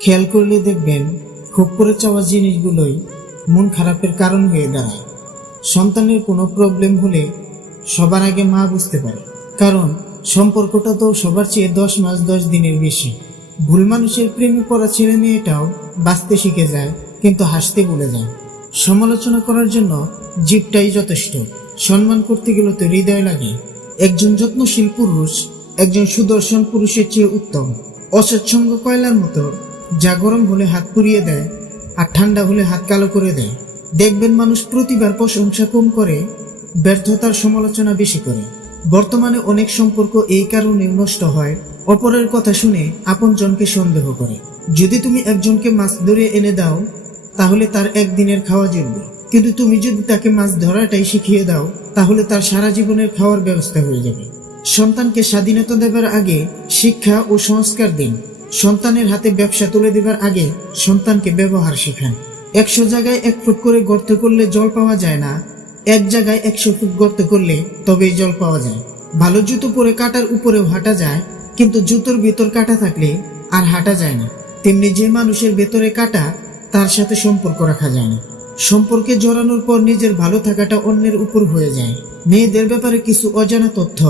খেয়াল করলে দেখবেন খুব করে চাওয়া জিনিসগুলোই মন খারাপের কারণ হয়ে দাঁড়ায়। সন্তানের কোনো প্রবলেম হলে সবার আগে মা বুঝতে পারে, কারণ সম্পর্কটা তো সবার চেয়ে 10 মাস 10 দিনের বেশি। ভুল মানুষের প্রেমে পড়া ছেলে মেয়েটাও বাঁচতে শিখে যায়, কিন্তু হাসতে ভুলে যায়। সমালোচনা করার জন্য জিভটাই যথেষ্ট, সম্মান করতে গেলে তো হৃদয় লাগে। একজন যত্নশীল পুরুষ একজন সুদর্শন পুরুষের চেয়ে উত্তম। অসৎসঙ্গ কয়লার মতো, যা গরম হলে হাত পুড়িয়ে দেয় আর ঠান্ডা হলে হাত কালো করে দেয়। দেখবেন মানুষ প্রতিবার প্রশংসা কম করে, ব্যর্থতার সমালোচনা বেশি করে। বর্তমানে অনেক সম্পর্ক এই কারণে নষ্ট হয়, অপরের কথা শুনে আপনজনকে সন্দেহ করে। যদি তুমি একজনকে মাছ ধরে এনে দাও, তাহলে তার একদিনের খাওয়া জুটবে, কিন্তু তুমি যদি তাকে মাছ ধরাটাই শিখিয়ে দাও, তাহলে তার সারা জীবনের খাওয়ার ব্যবস্থা হয়ে যাবে। সন্তানকে স্বাধীনতা দেবার আগে শিক্ষা ও সংস্কার দিন। সন্তানের হাতে ব্যবসা তুলে দেবার আগে সন্তানকে ব্যবহার শেখান। 100 জায়গায় 1 ফুট করে গর্ত করলে জল পাওয়া যায় না, 1 জায়গায় 100 ফুট গর্ত করলে তবেই জল পাওয়া যায়। ভালো জুতো পরে কাঁটার উপরেও হাঁটা যায়, কিন্তু জুতোর ভেতর কাঁটা থাকলে আর হাঁটা যায় না। তেমনি যে মানুষের ভেতরে কাঁটা, তার সাথে সম্পর্ক রাখা যায় না। সম্পর্কে জড়ানোর পর নিজের ভালো থাকাটা অন্যের উপর হয়ে যায়। মেয়েদের ব্যাপারে কিছু অজানা তথ্য।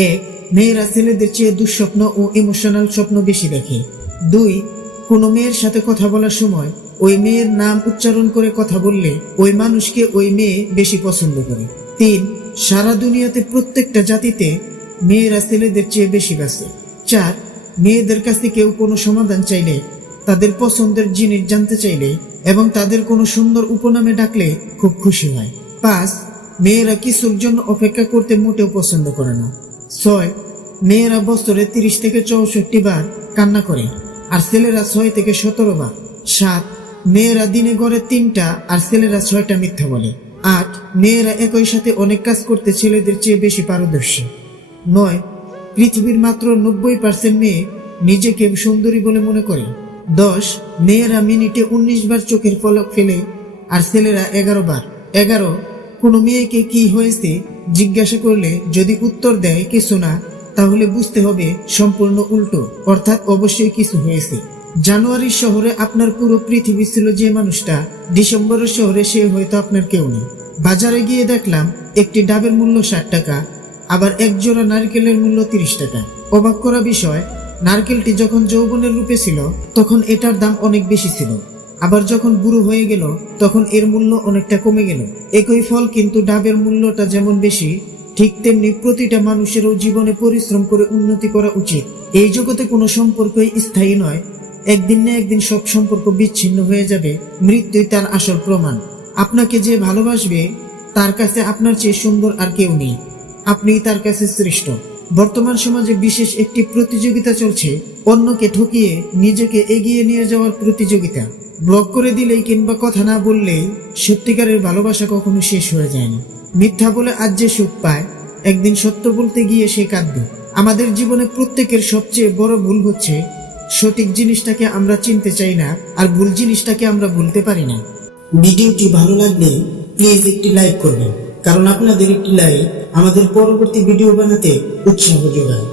1. মেয়েরা ছেলেদের চেয়ে দুঃস্বপ্ন ও ইমোশনাল স্বপ্ন বেশি দেখে। 2. কোনো মেয়ের সাথে কথা বলার সময় ওই মেয়ের নাম উচ্চারণ করে কথা বললে ওই মানুষকে ওই মেয়ে বেশি পছন্দ করে। 3. সারা দুনিয়াতে প্রত্যেকটা জাতিতে মেয়েরা ছেলেদের চেয়ে বেশি বাঁচে। 4. মেয়েদের কাছে কেউ কোনো সমাধান চাইলে, তাদের পছন্দের জিনিস জানতে চাইলে এবং তাদের কোনো সুন্দর উপনামে ডাকলে খুব খুশি হয়। 5. মেয়েরা কিছুর জন্য অপেক্ষা করতে মোটেও পছন্দ করে না। 6. মেয়েরা বছরে 30 থেকে 64 বার কান্না করে, আর ছেলেরা 6 থেকে 17 বার। 7. মেয়েরা দিনে গড়ে 3টা আর ছেলেরা 6টা মিথ্যা বলে। 8. মেয়েরা একই সাথে অনেক কাজ করতে ছেলেদের চেয়ে বেশি পারদর্শী। 9. পৃথিবীর মাত্র 90% মেয়ে নিজেকে সুন্দরী বলে মনে করে। 10. মেয়েরা মিনিটে 19 বার চোখের পলক ফেলে, আর ছেলেরা 11 বার। 11. কোনো মেয়েকে কি হয়েছে জিজ্ঞাসা করলে যদি উত্তর দেয় কিছু না, তাহলে বুঝতে হবে সম্পূর্ণ উল্টো, অর্থাৎ অবশ্যই কিছু হয়েছে। জানুয়ারির শহরে আপনার পুরো পৃথিবী ছিল যে মানুষটা, ডিসেম্বরের শহরে সে হয়তো আপনার কেউ নেই। বাজারে গিয়ে দেখলাম একটি ডাবের মূল্য 60 টাকা, আবার এক জোড়া নারকেলের মূল্য 30 টাকা। অবাক করা বিষয়, নারকেলটি যখন যৌবনের রূপে ছিল তখন এটার দাম অনেক বেশি ছিল, আবার যখন বুড়ো হয়ে গেল তখন এর মূল্য অনেকটা কমে গেল। একই ফল, কিন্তু ডাবের মূল্যটা যেমন বেশি, ঠিক তেমনি প্রতিটা মানুষেরও জীবনে পরিশ্রম করে উন্নতি করা উচিত। এই জগতে কোনো সম্পর্কই স্থায়ী নয়, একদিন না একদিন সব সম্পর্ক বিচ্ছিন্ন হয়ে যাবে। মৃত্যুই তার আসল প্রমাণ। আপনাকে যে ভালোবাসবে তার কাছে আপনার চেয়ে সুন্দর আর কেউ নেই, আপনিই তার কাছে শ্রেষ্ঠ। বর্তমান সমাজে বিশেষ একটি প্রতিযোগিতা চলছে, অন্যকে ঠকিয়ে নিজেকে এগিয়ে নিয়ে যাওয়ার প্রতিযোগিতা। ব্লক করে দিলেই কিংবা কথা না বললেই সত্যিকারের ভালোবাসা কখনো শেষ হয়ে যায় না। মিথ্যা বলে আজ যে সুখ পায়, একদিন সত্য বলতে গিয়ে সে কাঁদবে। আমাদের জীবনে প্রত্যেকের সবচেয়ে বড় ভুল হচ্ছে সঠিক জিনিসটাকে আমরা চিনতে চাই না, আর ভুল জিনিসটাকে আমরা ভুলতে পারি না। ভিডিওটি ভালো লাগলে প্লিজ একটি লাইক করবেন, কারণ আপনাদের একটি লাইক আমাদের পরবর্তী ভিডিও বানাতে উৎসাহ যোগায়।